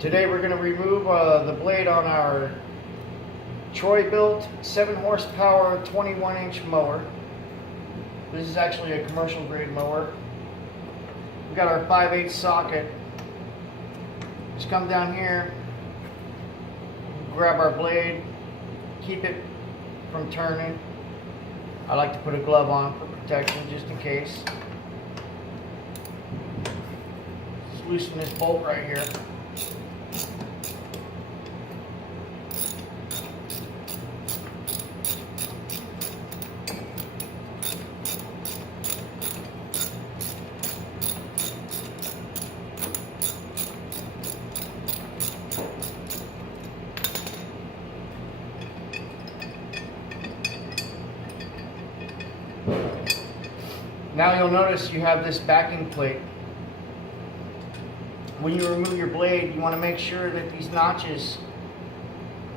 Today we're going to remove the blade on our Troy-built 7 horsepower 21-inch mower. This is actually a commercial grade mower. We've got our 5/8 socket. Just come down here, grab our blade, keep it from turning. I like to put a glove on for protection just in case. Just loosen this bolt right here. Now you'll notice you have this backing plate. When you remove your blade, you want to make sure that these notches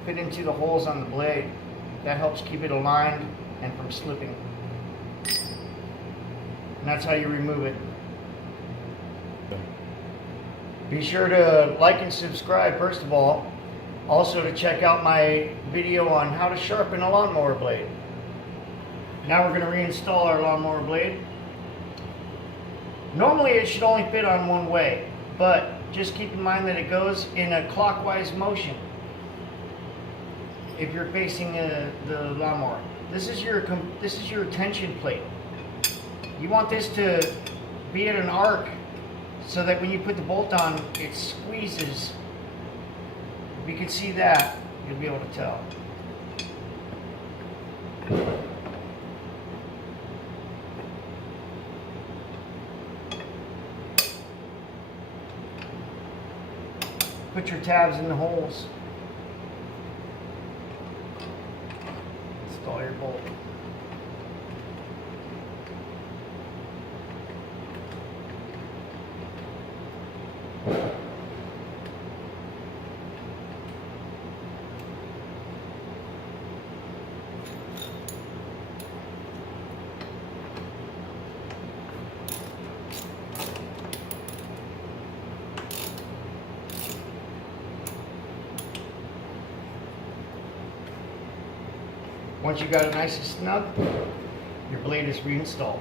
fit into the holes on the blade. That helps keep it aligned and from slipping. And that's how you remove it. Be sure to like and subscribe first of all. Also to check out my video on how to sharpen a lawnmower blade. Now we're going to reinstall our lawnmower blade. Normally it should only fit on one way, but just keep in mind that it goes in a clockwise motion if you're facing the lawnmower. This is your tension plate. You want this to be at an arc so that when you put the bolt on, it squeezes. If you can see that, you'll be able to tell. Put your tabs in the holes. Install your bolt. Once you got it nice and snug, your blade is reinstalled.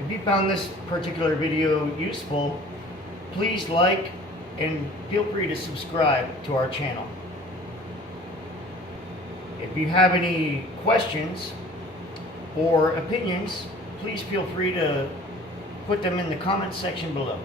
If you found this particular video useful, please like and feel free to subscribe to our channel. If you have any questions or opinions, please feel free to put them in the comments section below.